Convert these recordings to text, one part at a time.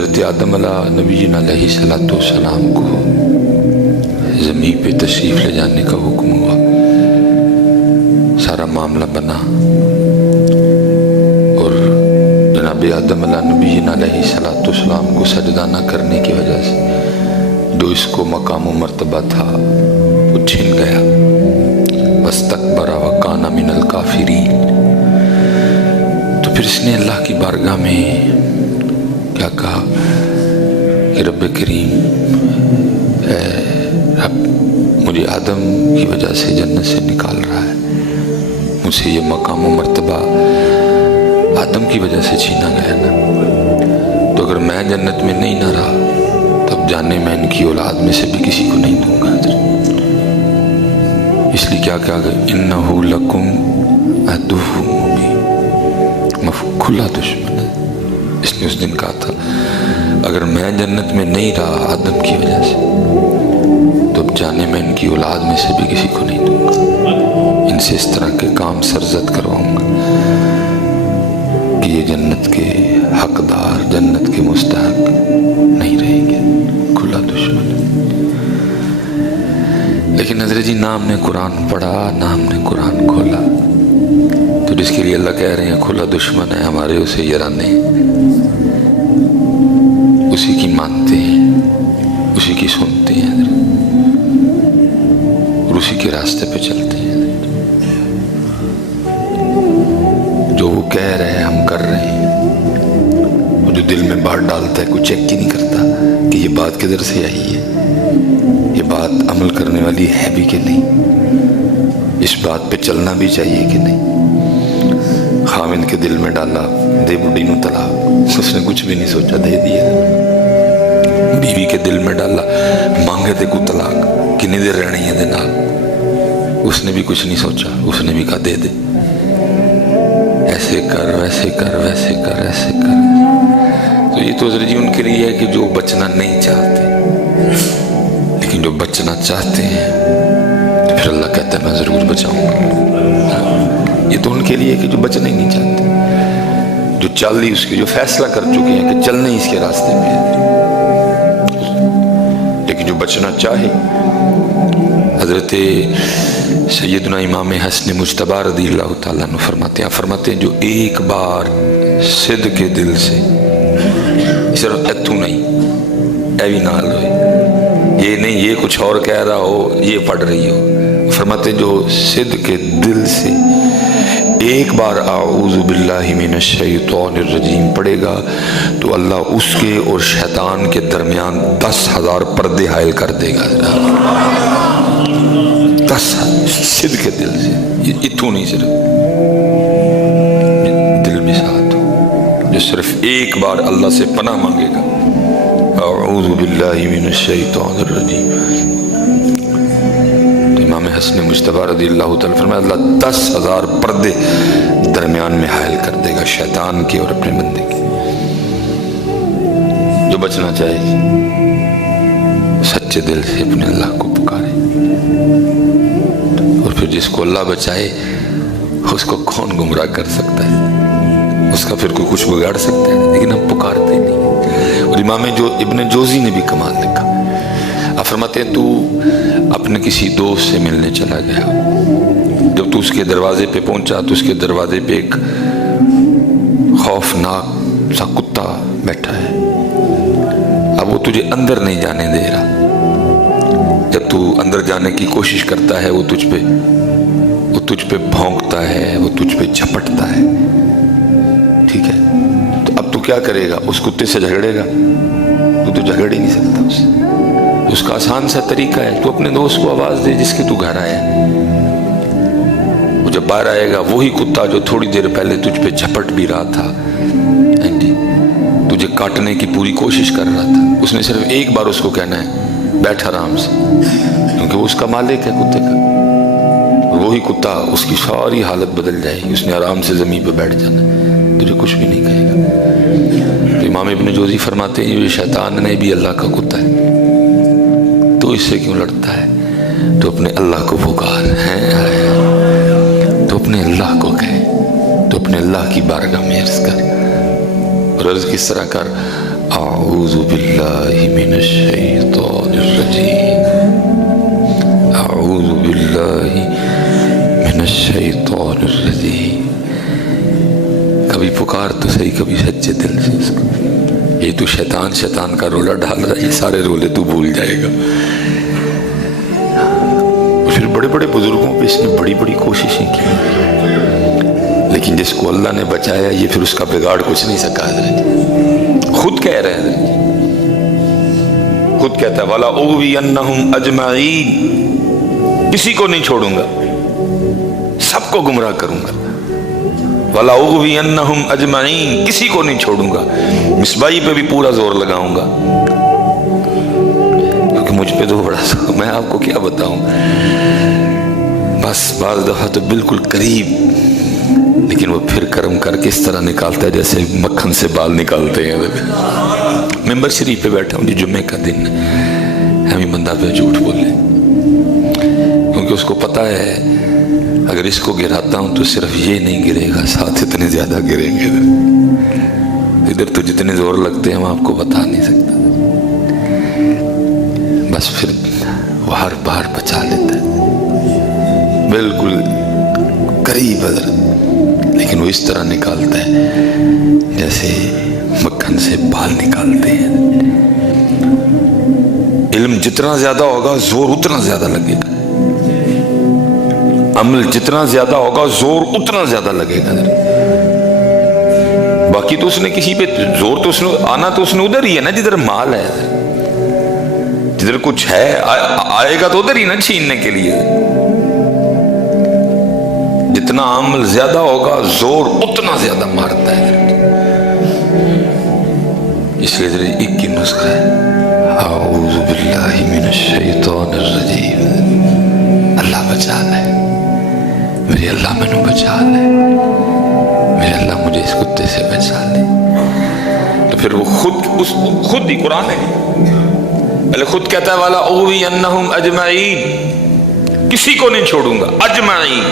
حضرت آدم علیہ السلام کو زمین پہ تشریف لے جانے کا حکم ہوا، سارا معاملہ بنا، اور جناب آدم علیہ السلام کو سجدہ نہ کرنے کی وجہ سے جو اس کو مقام و مرتبہ تھا وہ چھن گیا، واستکبر وکان من الکافرین۔ تو پھر اس نے اللہ کی بارگاہ میں کیا کہا کہ رب کریم، اے رب، مجھے آدم کی وجہ سے جنت سے نکال رہا ہے، مجھ سے یہ مقام و مرتبہ آدم کی وجہ سے چھینا گیا نا، تو اگر میں جنت میں نہیں نہ رہا تب جانے میں ان کی اولاد میں سے بھی کسی کو نہیں دوں گا۔ اس لیے کیا کہا گیا، انہ لکم عدو مبین، کھلا دشمن ہے۔ اس نے اس دن کہا تھا اگر میں جنت میں نہیں رہا آدم کی وجہ سے تو اب جانے میں ان کی اولاد میں سے بھی کسی کو نہیں دوں گا، ان سے اس طرح کے کام سرزد کرواؤں گا کہ یہ جنت کے حقدار، جنت کے مستحق نہیں رہیں گے، کھلا دشمن ہے۔ لیکن حضرت جی نہ ہم نے قرآن پڑھا نہ ہم نے قرآن کھولا، تو جس کے لیے اللہ کہہ رہے ہیں کھلا دشمن ہے، ہمارے اسے یرانے ہیں، اسی کی مانتے ہیں، اسی کی سنتے ہیں اور اسی کے راستے پہ چلتے ہیں۔ جو وہ کہہ رہے ہیں ہم کر رہے ہیں، اور جو دل میں بات ڈالتا ہے کوئی چیک ہی نہیں کرتا کہ یہ بات کدھر سے آئی ہے، یہ بات عمل کرنے والی ہے بھی کہ نہیں، اس بات پہ چلنا بھی چاہیے کہ نہیں۔ خاوند کے دل میں ڈالا دے بڈی نو طلاق، اس نے کچھ بھی نہیں سوچا، دے دیا۔ بیوی کے دل میں ڈالا مانگے تے کو طلاق، کتنی دیر رہنی ہے دے نال، اس نے بھی کچھ نہیں سوچا، اس نے بھی کہا دے دے، ایسے کر ویسے کر ویسے کر ایسے کر۔ تو یہ تو حضرت جی ان کے لیے ہے کہ جو بچنا نہیں چاہتے، لیکن جو بچنا چاہتے ہیں تو پھر اللہ کہتا ہے میں ضرور بچاؤں گا۔ یہ تو ان کے لیے ہے کہ جو بچنا ہی نہیں چاہتے، جو چل ہی اس کے، جو فیصلہ کر چکے ہیں کہ چلنا ہی اس کے راستے میں ہے، لیکن جو بچنا چاہے۔ حضرت سیدنا امام حسن مجتبی رضی اللہ تعالیٰ عنہ فرماتے ہیں جو ایک بار صدق کے دل سے، صرف اتھو نہیں، اے بھی نال ہوئے، یہ نہیں یہ کچھ اور کہہ رہا ہو یہ پڑھ رہی ہو، فرماتے ہیں جو صدق کے دل سے ایک بار اعوذ باللہ من الشیطان الرجیم پڑھے گا تو اللہ اس کے اور شیطان کے درمیان 10,000 پردے حائل کر دے گا۔ 10,000 صدق کے دل سے، اتو نہیں، صرف دل میں ساتھ ہو، جو صرف ایک بار اللہ سے پناہ مانگے گا، اعوذ باللہ من الشیطان الرجیم، امام حسن مجتبی رضی اللہ تعالیٰ فرمایا اللہ 10,000 پردے درمیان میں حائل کر دے گا شیطان کے اور اپنے بندے کے۔ جو بچنا چاہے سچے دل سے اپنے اللہ کو پکارے، اور پھر جس کو اللہ بچائے اس کو کون گمراہ کر سکتا ہے، اس کا پھر کوئی کچھ بگاڑ سکتا ہے، لیکن ہم پکارتے نہیں۔ اور امام ابن جوزی نے بھی کمال لکھا، آپ فرماتے ہیں تو اپنے کسی دوست سے ملنے چلا گیا، جب تو اس کے دروازے پہ پہنچا تو اس کے دروازے پہ ایک خوفناک سا کتا بیٹھا ہے، اب وہ تجھے اندر نہیں جانے دے رہا، جب تو اندر جانے کی کوشش کرتا ہے وہ تجھ پہ بھونکتا ہے، وہ تجھ پہ جھپٹتا ہے، ٹھیک ہے، تو اب تو کیا کرے گا، اس کتے سے جھگڑے گا؟ تو جھگڑ ہی نہیں سکتا اس سے۔ اس کا آسان سا طریقہ ہے تو اپنے دوست کو آواز دے جس کے تو گھر آیا، وہ جب باہر آئے گا وہی کتا جو تھوڑی دیر پہلے تجھ پہ جھپٹ بھی رہا تھا، تجھے کاٹنے کی پوری کوشش کر رہا تھا، اس نے صرف ایک بار اس کو کہنا ہے بیٹھ آرام سے، کیونکہ وہ اس کا مالک ہے کتے کا، وہی کتا اس کی ساری حالت بدل جائے گی، اس نے آرام سے زمین پہ بیٹھ جانا، تجھے کچھ بھی نہیں کہے گا۔ تو امام ابن جوزی فرماتے ہیں یہ شیطان نے بھی اللہ کا کتا ہے، تو اس سے کیوں لڑتا ہے؟ تو اپنے اللہ کو پکار ہے، تو اپنے اللہ کو کہے، تو اپنے اللہ کی بارگاہ میں عرض کر، اور عرض کس طرح کر، اعوذ باللہ من الشیطان الرجیم، اعوذ باللہ من الشیطان الرجیم۔ کبھی پکار تو صحیح، کبھی سچے دل سے اس کو، یہ تو شیطان کا رولا ڈال رہا ہے، یہ سارے رولے تو بھول جائے گا۔ پھر بڑے بڑے بزرگوں پہ اس نے بڑی بڑی کوششیں کی، لیکن جس کو اللہ نے بچایا یہ پھر اس کا بگاڑ کچھ نہیں سکا۔ حضرت خود کہہ رہے ہیں، خود کہتا ہے وَلَأُغْوِيَنَّهُمْ أَجْمَعِينَ، کسی کو نہیں چھوڑوں گا، سب کو گمراہ کروں گا۔ وَلَأُغْوِيَنَّهُمْ أَجْمَعِينَ، کسی کو نہیں چھوڑوں گا۔ مصباحی پہ بھی پورا زور لگاؤں گا، کیونکہ مجھ پہ تو بڑا زور، میں آپ کو کیا بتاؤں، بس بعض دفعہ تو بالکل قریب، لیکن وہ پھر کرم کر کے اس طرح نکالتا ہے جیسے مکھن سے بال نکالتے ہیں۔ ممبر شریف پہ بیٹھا ہوں جی، جمعے کا دن، ہمیں بندہ پہ جھوٹ بولے، کیونکہ اس کو پتا ہے اگر اس کو گراتا ہوں تو صرف یہ نہیں گرے گا، ساتھ اتنے زیادہ گریں گے۔ ادھر تو جتنے زور لگتے ہیں ہم آپ کو بتا نہیں سکتا، بس پھر وہ ہر بار بچا لیتا ہے، بالکل قریب حضرت، لیکن وہ اس طرح نکالتا ہے جیسے مکھن سے بال نکالتے ہیں۔ علم جتنا زیادہ ہوگا زور اتنا زیادہ لگے گا، عمل جتنا زیادہ ہوگا زور اتنا زیادہ لگے گا۔ باقی تو اس نے کسی پہ زور تو اس نے آنا تو اس نے ادھر ہی ہے نا جدھر مال ہے، جدھر کچھ ہے آئے گا تو ادھر ہی نا چھیننے کے لیے۔ جتنا عمل زیادہ ہوگا زور اتنا زیادہ مارتا ہے۔ اس لیے ذرا ایک کی نسخہ ہے اعوذ باللہ من الشیطان الرجیم، اللہ بچا لے میرے، اللہ مینوں بچا لے میرے، اللہ مجھے اس کتے سے بچا لے۔ تو پھر وہ خود ہی قرآن ہے، پہلے خود کہتا ہے والا اغوینہم اجمعین، کسی کو نہیں چھوڑوں گا، اجمعین،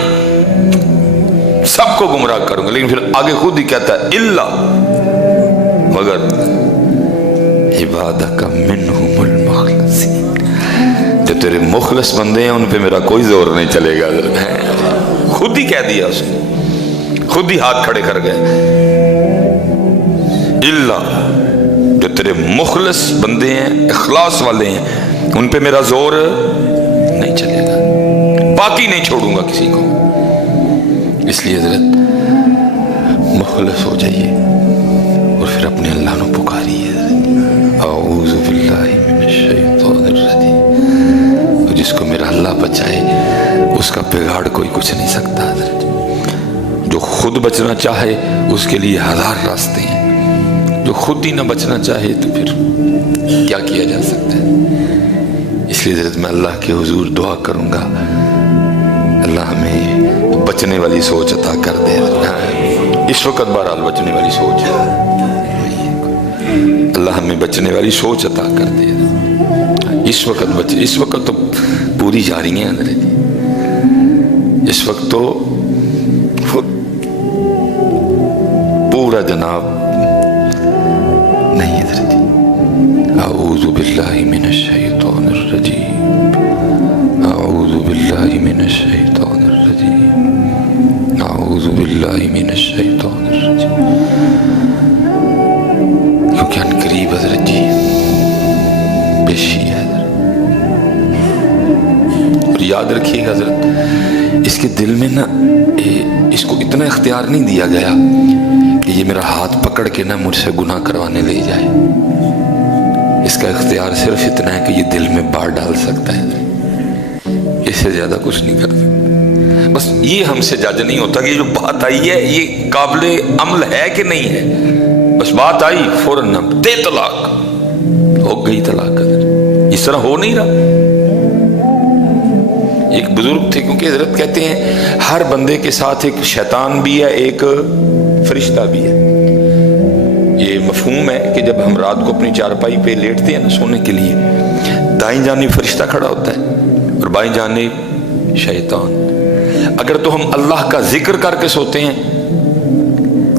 سب کو گمراہ کروں گا، لیکن پھر آگے خود ہی کہتا ہے الا، مگر عبادک منہم المخلصین، جو تیرے مخلص بندے ہیں ان پہ میرا کوئی زور نہیں چلے گا۔ خود ہی کہہ دیا اس نے، خود ہی ہاتھ کھڑے کر گئے، الا، جو تیرے مخلص بندے ہیں، اخلاص والے ہیں، ان پہ میرا زور نہیں چلے گا، باقی نہیں چھوڑوں گا کسی کو۔ اس لیے حضرت مخلص ہو جائیے اور پھر اپنے اللہ نو پکاریے، اعوذ باللہ من الشیطان الرجیم، اور جس کو میرا اللہ بچائے اس کا بگاڑ کوئی کچھ نہیں سکتا۔ حضرت جو خود بچنا چاہے اس کے لیے ہزار راستے ہیں، جو خود ہی نہ بچنا چاہے تو پھر کیا کیا جا سکتا ہے۔ اس لیے حضرت میں اللہ کے حضور دعا کروں گا اللہ ہمیں بچنے والی سوچ عطا کر دے۔ اس وقت بہرحال بچنے والی سوچ ہے، اللہ ہمیں بچنے والی سوچ عطا کر دے۔ اس وقت تو پوری جاری ہیں حضرت، اس وقت تو پورا جناب نہیں حضرت۔ اعوذ باللہ من الشیطان الرجیم، اعوذ باللہ من الشیطان الرجیم، اعوذ باللہ من الشیطان الرجیم۔ کیونکہ ان قریب حضرت جی پیشی ہے حضرت، اور یاد رکھیے گا حضرت اس کے دل میں نا اس کو اتنا اختیار نہیں دیا گیا کہ یہ میرا ہاتھ پکڑ کے نہ مجھ سے گناہ کروانے لے جائے۔ اس کا اختیار صرف اتنا ہے کہ یہ دل میں بار ڈال سکتا ہے، اس سے زیادہ کچھ نہیں کر سکتا۔ بس یہ ہم سے جج نہیں ہوتا کہ جو بات آئی ہے یہ قابل عمل ہے کہ نہیں ہے، بس بات آئی فوراً دے طلاق، ہو گئی طلاق۔ اس طرح ہو نہیں رہا۔ ایک بزرگ تھے، کیونکہ حضرت کہتے ہیں ہر بندے کے ساتھ ایک شیطان بھی ہے، ایک فرشتہ بھی ہے۔ یہ مفہوم ہے کہ جب ہم رات کو اپنی چارپائی پہ لیٹتے ہیں نا سونے کے لیے، دائیں جانب فرشتہ کھڑا ہوتا ہے اور بائیں جانب شیطان۔ اگر تو ہم اللہ کا ذکر کر کے سوتے ہیں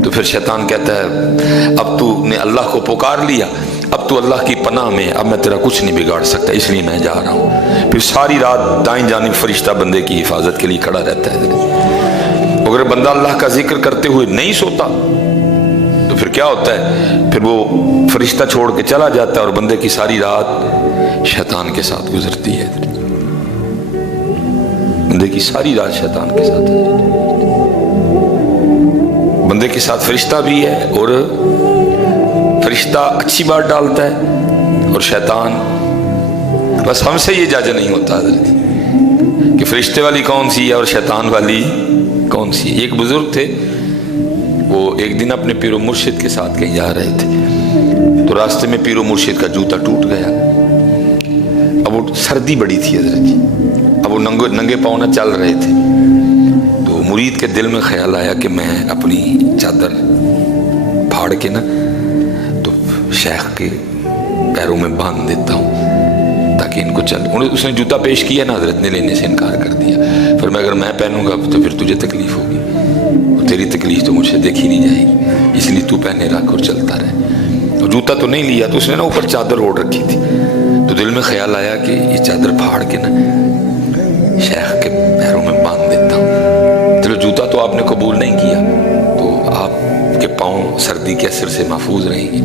تو پھر شیطان کہتا ہے اب تو نے اللہ کو پکار لیا, اب تو اللہ کی پناہ میں, اب میں تیرا کچھ نہیں بگاڑ سکتا, اس لیے میں جا رہا ہوں. پھر ساری رات دائیں جانب فرشتہ بندے کی حفاظت کے لیے کھڑا رہتا ہے. اگر بندہ اللہ کا ذکر کرتے ہوئے نہیں سوتا تو پھر کیا ہوتا ہے, پھر وہ فرشتہ چھوڑ کے چلا جاتا ہے اور بندے کی ساری رات شیطان کے ساتھ گزرتی ہے. بندے کی ساری رات شیطان کے ساتھ ہے. بندے کے ساتھ فرشتہ بھی ہے, اور فرشتہ اچھی بات ڈالتا ہے, اور شیطان بس ہم سے یہ جج نہیں ہوتا حضرت کہ فرشتے والی کون سی ہے اور شیطان والی کون سی ہے. ایک بزرگ تھے, وہ ایک دن اپنے پیر و مرشد کے ساتھ کہیں جا رہے تھے, تو راستے میں پیر و مرشد کا جوتا ٹوٹ گیا. اب وہ سردی بڑی تھی حضرت جی, اب وہ ننگے پاؤں نہ چل رہے تھے. تو مرید کے دل میں خیال آیا کہ میں اپنی چادر پھاڑ کے نا تو شیخ کے پیروں میں باندھ دیتا ہوں تاکہ ان کو چل. اس نے جوتا پیش کیا نا, حضرت نے لینے سے انکار کر دیا. پھر میں اگر میں پہنوں گا تو پھر تجھے تکلیف ہوگی, اور تیری تکلیف تو مجھ سے دیکھی نہیں جائے گی, اس لیے تو پہنے رکھ اور چلتا رہے. اور جوتا تو نہیں لیا, تو اس نے نا اوپر چادر اوڑھ رکھی تھی. تو دل میں خیال آیا کہ یہ چادر پھاڑ کے نا شیخ کے پیروں میں باندھ دیتا ہوں. چلو جوتا تو آپ نے قبول نہیں کیا, تو آپ کے پاؤں سردی کے اثر سے محفوظ رہیں گے.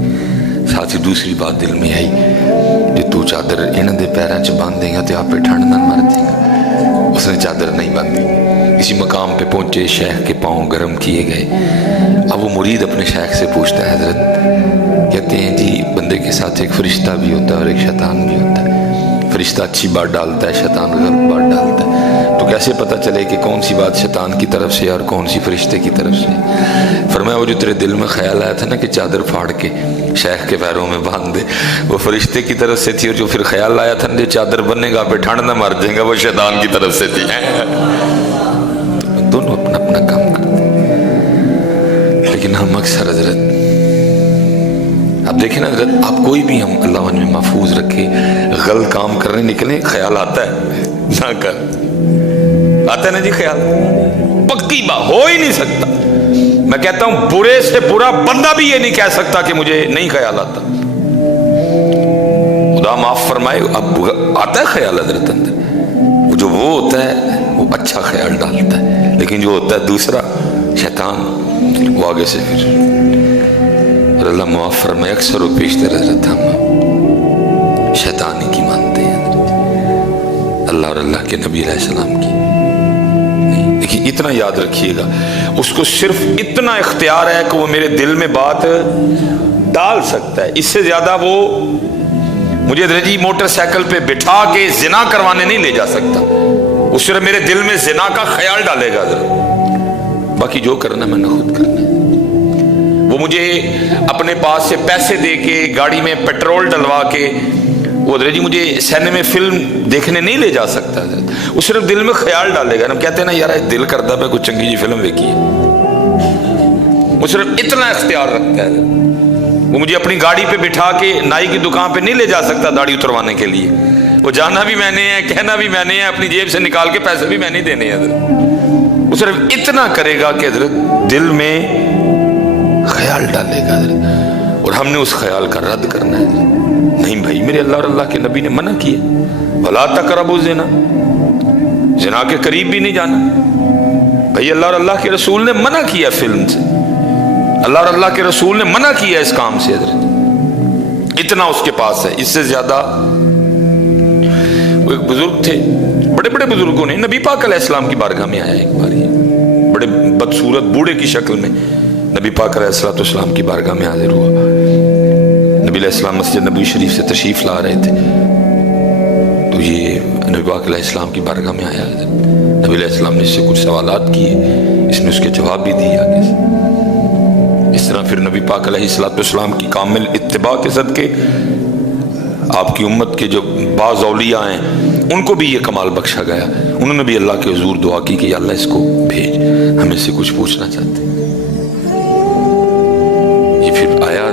ساتھ ہی دوسری بات دل میں آئی کہ تو چادر انہاں دے پیراں چ باندھ دے گا تو آپ پہ ٹھنڈ نہ مر جائے گا. اس نے چادر نہیں باندھی. اسی مقام پہ پہنچے, شیخ کے پاؤں گرم کیے گئے. اب وہ مرید اپنے شیخ سے پوچھتا ہے, حضرت کہتے ہیں جی بندے کے ساتھ ایک فرشتہ بھی ہوتا ہے اور ایک شیطان بھی ہوتا ہے. فرشتہ اچھی بات ڈالتا ہے, شیطان غلط بات ڈالتا ہے, تو کیسے پتہ چلے کہ کون سی بات شیطان کی طرف سے اور کون سی فرشتے کی طرف سے؟ فرمایا وہ جو تیرے دل میں خیال آیا تھا نا کہ چادر پھاڑ کے شیخ کے پیروں میں باندھ دے, وہ فرشتے کی طرف سے تھی, اور جو پھر خیال آیا تھا نا جو چادر بننے گا پہ ٹھنڈ نہ مر جائے گا, وہ شیطان کی طرف سے تھی. دونوں اپنا اپنا کام کرتے, لیکن ہم اکثر حضرت اب دیکھیں نا حضرت, آپ کوئی بھی ہم اللہ میں محفوظ رکھے, غلط کام کرنے نکلیں خیال آتا ہے نہ کر, آتا ہے نا جی خیال, پکی بات ہو ہی نہیں سکتا. میں کہتا ہوں برے سے برا بندہ بھی یہ نہیں کہہ سکتا کہ مجھے نہیں خیال آتا. خدا معاف فرمائے, اب آتا ہے خیال حضرت اندر, جو وہ ہوتا ہے وہ اچھا خیال ڈالتا ہے, لیکن جو ہوتا ہے دوسرا شیطان وہ آگے سے پھر. اور اللہ معاف فرمائے اکثر و بیشتر حضرت ہم شیطانی کی مانتے ہیں اللہ اور اللہ کے نبی علیہ السلام کی. دیکھیے اتنا یاد رکھیے گا, اس کو صرف اتنا اختیار ہے کہ وہ میرے دل میں بات ڈال سکتا ہے, اس سے زیادہ وہ مجھے رجی موٹر سائیکل پہ بٹھا کے زنا کروانے نہیں لے جا سکتا. وہ صرف میرے دل میں زنا کا خیال ڈالے گا حضرت, باقی جو کرنا میں نے خود کرنا ہے. وہ مجھے اپنے پاس سے پیسے دے کے گاڑی میں پیٹرول ڈلوا کے وہ جی مجھے سینما فلم دیکھنے نہیں لے جا سکتا. وہ صرف دل میں خیال ڈالے گا. ہم کہتے ہیں نا یار دل کرتا ہے کچھ چنگی جی فلم دیکھی ہے, وہ صرف اتنا اختیار رکھتا ہے. وہ مجھے اپنی گاڑی پہ بٹھا کے نائی کی دکان پہ نہیں لے جا سکتا داڑھی اتروانے کے لیے. وہ جانا بھی میں نے ہے, کہنا بھی میں نے ہے, اپنی جیب سے نکال کے پیسے بھی میں نہیں دینے ہیں حضرت. وہ صرف اتنا کرے گا کہ حضرت دل میں خیال ڈالے گا حضرت, اور ہم نے اس خیال کا رد کرنا ہے. نہیں بھائی, میرے اللہ اور اللہ کے نبی نے منع کیے, وَلَا تَقْرَبُوا الزِّنَا, زنا کے قریب بھی نہیں جانا. بھائی اللہ اور اللہ کے رسول نے منع کیا فلم سے, اللہ اور اللہ کے رسول نے منع کیا اس کام سے حضرت. اتنا اس کے پاس ہے. اس سے زیادہ وہ ایک بزرگ تھے, بڑے بڑے بزرگوں نے نبی پاک علیہ السلام کی بارگاہ میں آیا ایک بار, بڑے بدصورت بوڑھے کی شکل میں نبی پاک علیہ السلام کی بارگاہ میں حاضر ہوا. نبی علیہ السلام مسجد نبوی شریف سے تشریف لا رہے تھے, تو یہ نبی پاک علیہ السلام کی بارگاہ میں آیا. نبی علیہ السلام نے اس سے کچھ سوالات کیے, اس نے اس کے جواب بھی دیے آگے سے. اس طرح پھر نبی پاک علیہ السلام کی کامل اتباع کے صدقے آپ کی امت کے جو بعض اولیاء ہیں ان کو بھی یہ کمال بخشا گیا. انہوں نے بھی اللہ کے حضور دعا کی کہ یا اللہ اس کو بھیج, ہم اس سے کچھ پوچھنا چاہتے ہیں. یہ پھر آیا,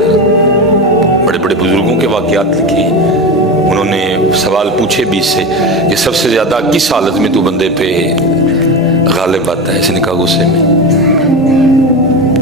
بڑے بڑے بزرگوں کے واقعات لکھے, انہوں نے سوال پوچھے بھی اس سے کہ سب سے زیادہ کس حالت میں تو بندے پہ غالب آتا ہے. اس نے کہا غصے میں.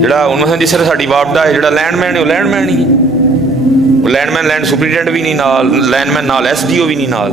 ਜਿਹੜਾ ਉਹਨਾਂ ਦੀ ਸਿਰ ਸਾਡੀ ਵਾਰਡ ਦਾ ਹੈ, ਜਿਹੜਾ ਲੈਂਡਮੈਨ ਹੈ ਉਹ ਲੈਂਡਮੈਨ ਹੀ ਹੈ, ਉਹ ਲੈਂਡਮੈਨ ਲੈਂਡ ਸੁਪਰੀਡੈਂਟ ਵੀ ਨਹੀਂ ਨਾਲ, ਲੈਂਡਮੈਨ ਨਾਲ ਐਸਡੀਓ ਵੀ ਨਹੀਂ ਨਾਲ,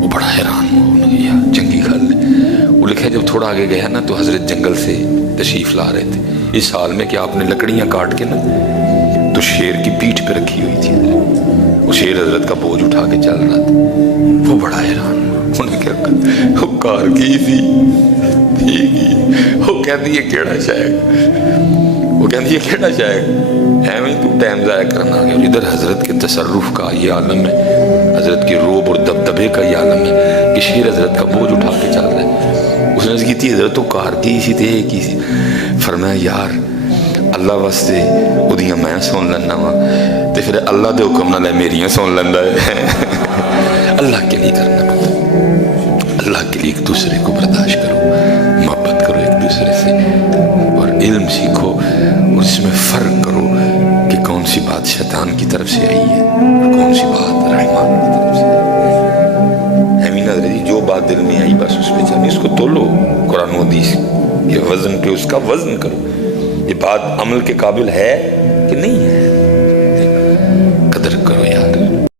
وہ بڑا حیران ہوا، انہوں نے کہا یار چنگی گل ہے۔ وہ لکھا جب تھوڑا آگے گیا نا تو حضرت جنگل سے تشریف لا رہے تھے اس حال میں کہ آپ نے لکڑیاں کاٹ کے نا تو شیر کی پیٹھ پہ رکھی ہوئی تھی، وہ شیر حضرت کا بوجھ اٹھا کے چل رہا تھا۔ وہ بڑا حیران ہوا، انہوں نے کیا وہ کار کی تھی وہ کہتی ہے کیڑا شاید، وہ کہتی ہے کیڑا شاید ہے میں تو ٹائم ضائع کرنا آ گیا۔ اور ادھر حضرت کے تصرف کا یہ عالم ہے، حضرت کی روب اور دبدبے کا یہ عالم ہے کہ شیر حضرت کا بوجھ اٹھا کے چل رہا ہے۔ اس نے کی تھی حضرت تو کار کی سی تے کی سی، فرمایا یار اللہ واسطے اودیاں میں سن لینا وا تے پھر اللہ دے حکم نال میریاں سن لیندا ہے۔ اللہ کے لیے کرنا پڑتا، اللہ کے لیے ایک دوسرے کو برداشت کرو، محبت کرو ایک دوسرے سے، اور علم سیکھو اور اس میں فرق کرو کہ کون سی بات شیطان کی طرف سے آئی ہے اور کون سی بات رحمان کی طرف سے آئی ہے۔ امین حضرت جی جو بات دل میں آئی بس اس پہ چلیں، اس کو تولو قرآن و حدیث یہ وزن پہ اس کا وزن کرو، یہ بات عمل کے قابل ہے کہ نہیں ہے۔